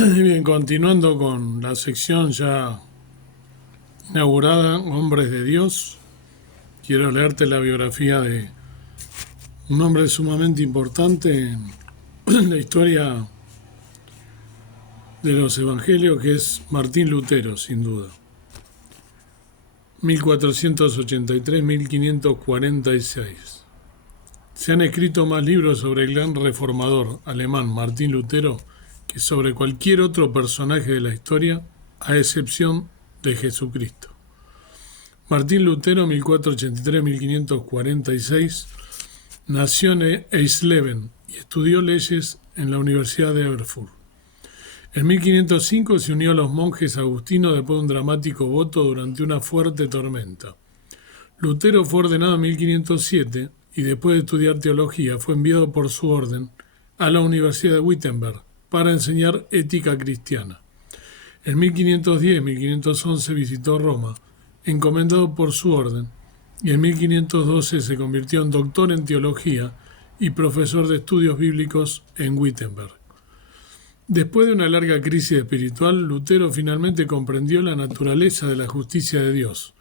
Bien, continuando con la sección ya inaugurada, Hombres de Dios, quiero leerte la biografía de un hombre sumamente importante en la historia de los evangelios, que es Martín Lutero, sin duda. 1483-1546. Se han escrito más libros sobre el gran reformador alemán Martín Lutero que sobre cualquier otro personaje de la historia, a excepción de Jesucristo. Martín Lutero, 1483-1546, nació en Eisleben y estudió leyes en la Universidad de Erfurt. En 1505 se unió a los monjes agustinos después de un dramático voto durante una fuerte tormenta. Lutero fue ordenado en 1507 y después de estudiar teología fue enviado por su orden a la Universidad de Wittenberg para enseñar ética cristiana. En 1510-1511 visitó Roma, encomendado por su orden, y en 1512 se convirtió en doctor en teología y profesor de estudios bíblicos en Wittenberg. Después de una larga crisis espiritual, Lutero finalmente comprendió la naturaleza de la justicia de Dios.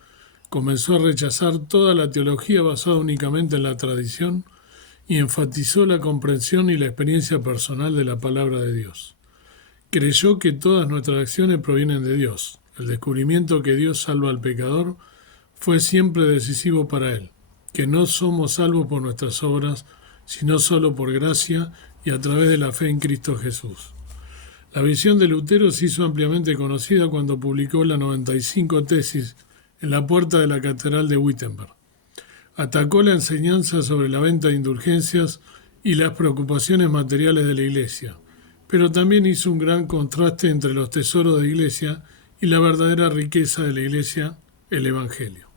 Comenzó a rechazar toda la teología basada únicamente en la tradición y enfatizó la comprensión y la experiencia personal de la palabra de Dios. Creyó que todas nuestras acciones provienen de Dios. El descubrimiento que Dios salva al pecador fue siempre decisivo para él, que no somos salvos por nuestras obras, sino solo por gracia y a través de la fe en Cristo Jesús. La visión de Lutero se hizo ampliamente conocida cuando publicó las 95 tesis en la puerta de la Catedral de Wittenberg. Atacó la enseñanza sobre la venta de indulgencias y las preocupaciones materiales de la Iglesia, pero también hizo un gran contraste entre los tesoros de la Iglesia y la verdadera riqueza de la Iglesia, el Evangelio.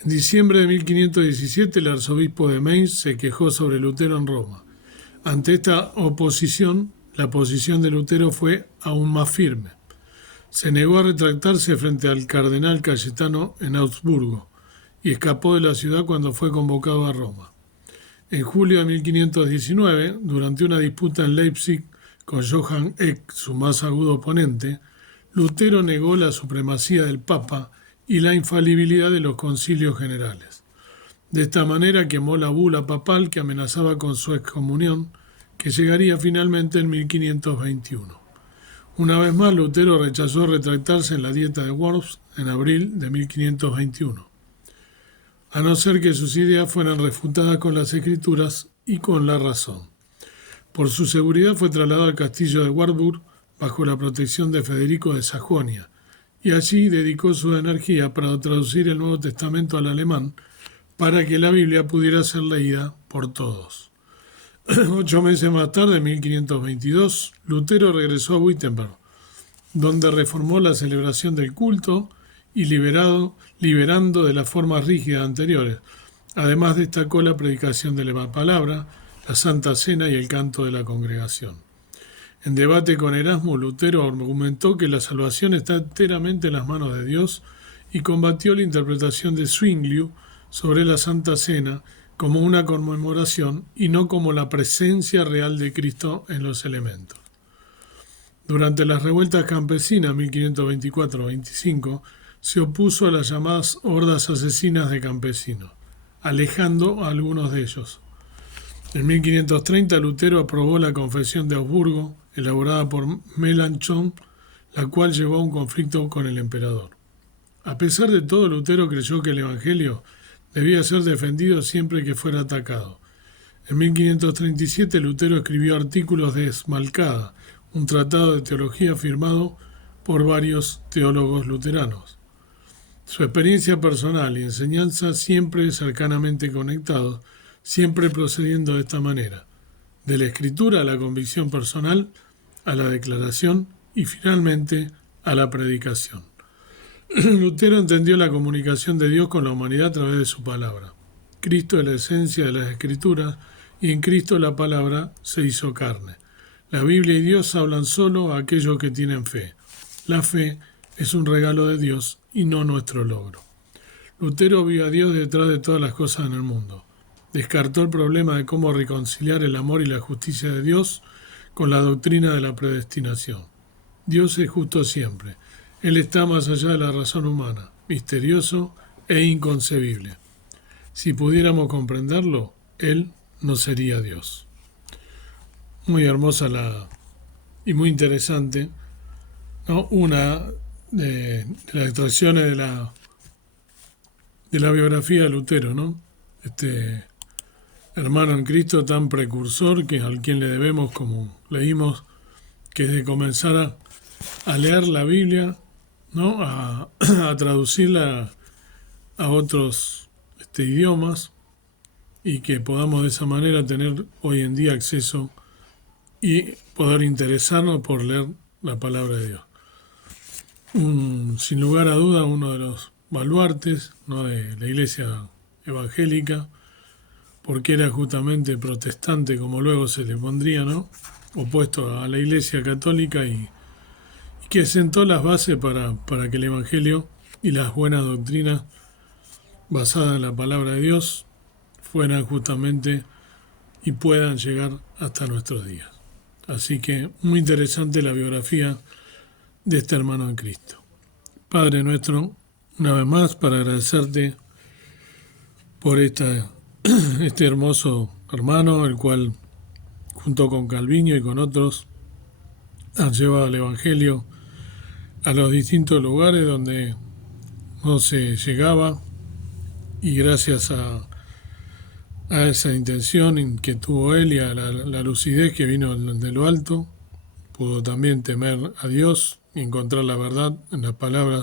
En diciembre de 1517, el arzobispo de Mainz se quejó sobre Lutero en Roma. Ante esta oposición, la posición de Lutero fue aún más firme. Se negó a retractarse frente al cardenal Cayetano en Augsburgo y escapó de la ciudad cuando fue convocado a Roma. En julio de 1519, durante una disputa en Leipzig con Johann Eck, su más agudo oponente, Lutero negó la supremacía del Papa y la infalibilidad de los concilios generales. De esta manera quemó la bula papal que amenazaba con su excomunión, que llegaría finalmente en 1521. Una vez más, Lutero rechazó retractarse en la Dieta de Worms en abril de 1521, a no ser que sus ideas fueran refutadas con las Escrituras y con la razón. Por su seguridad fue trasladado al castillo de Wartburg bajo la protección de Federico de Sajonia, y allí dedicó su energía para traducir el Nuevo Testamento al alemán para que la Biblia pudiera ser leída por todos. 8 meses más tarde, en 1522, Lutero regresó a Wittenberg, donde reformó la celebración del culto y liberando de las formas rígidas anteriores. Además destacó la predicación de la palabra, la Santa Cena y el canto de la congregación. En debate con Erasmo, Lutero argumentó que la salvación está enteramente en las manos de Dios y combatió la interpretación de Zwingliu sobre la Santa Cena como una conmemoración y no como la presencia real de Cristo en los elementos. Durante las revueltas campesinas 1524-25, se opuso a las llamadas hordas asesinas de campesinos, alejando a algunos de ellos. En 1530 Lutero aprobó la Confesión de Augsburgo, elaborada por Melanchthon, la cual llevó a un conflicto con el emperador. A pesar de todo, Lutero creyó que el Evangelio debía ser defendido siempre que fuera atacado. En 1537 Lutero escribió artículos de Esmalcada, un tratado de teología firmado por varios teólogos luteranos. Su experiencia personal y enseñanza siempre cercanamente conectados, siempre procediendo de esta manera, de la escritura a la convicción personal, a la declaración y finalmente a la predicación. Lutero entendió la comunicación de Dios con la humanidad a través de su palabra. Cristo es la esencia de las Escrituras y en Cristo la palabra se hizo carne. La Biblia y Dios hablan solo a aquellos que tienen fe. La fe es un regalo de Dios y no nuestro logro. Lutero vio a Dios detrás de todas las cosas en el mundo. Descartó el problema de cómo reconciliar el amor y la justicia de Dios con la doctrina de la predestinación. Dios es justo siempre. Él está más allá de la razón humana, misterioso e inconcebible. Si pudiéramos comprenderlo, Él no sería Dios. Muy hermosa y muy interesante, ¿no? Una de las extracciones de la biografía de Lutero, ¿no? Este hermano en Cristo tan precursor que al quien le debemos, como leímos, que es de comenzar a leer la Biblia, ¿no? A traducirla a otros idiomas, y que podamos de esa manera tener hoy en día acceso y poder interesarnos por leer la palabra de Dios. Sin lugar a duda, uno de los baluartes, ¿no?, de la iglesia evangélica, porque era justamente protestante, como luego se le pondría, ¿no?, opuesto a la iglesia católica, y que sentó las bases para que el evangelio y las buenas doctrinas basadas en la palabra de Dios fueran justamente y puedan llegar hasta nuestros días. Así que muy interesante la biografía de este hermano en Cristo. Padre nuestro, una vez más, para agradecerte por este hermoso hermano, el cual, junto con Calviño y con otros, han llevado el Evangelio a los distintos lugares donde no se llegaba, y gracias a esa intención que tuvo él y a la lucidez que vino de lo alto, pudo también temer a Dios y encontrar la verdad en la palabra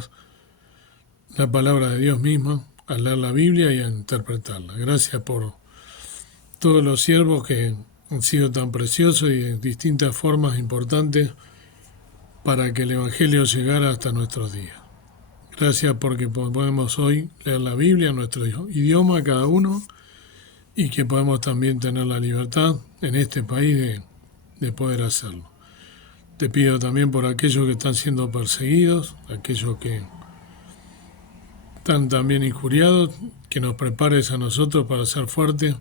de Dios misma, al leer la Biblia y a interpretarla. Gracias por todos los siervos que han sido tan preciosos y de distintas formas importantes para que el Evangelio llegara hasta nuestros días. Gracias porque podemos hoy leer la Biblia en nuestro idioma cada uno, y que podemos también tener la libertad en este país de poder hacerlo. Te pido también por aquellos que están siendo perseguidos, aquellos que están también injuriados, que nos prepares a nosotros para ser fuertes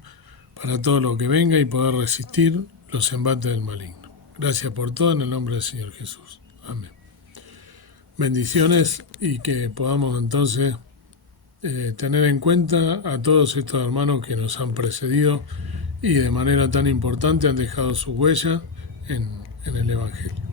para todo lo que venga y poder resistir los embates del maligno. Gracias por todo, en el nombre del Señor Jesús. Amén. Bendiciones, y que podamos entonces tener en cuenta a todos estos hermanos que nos han precedido y de manera tan importante han dejado su huella en el Evangelio.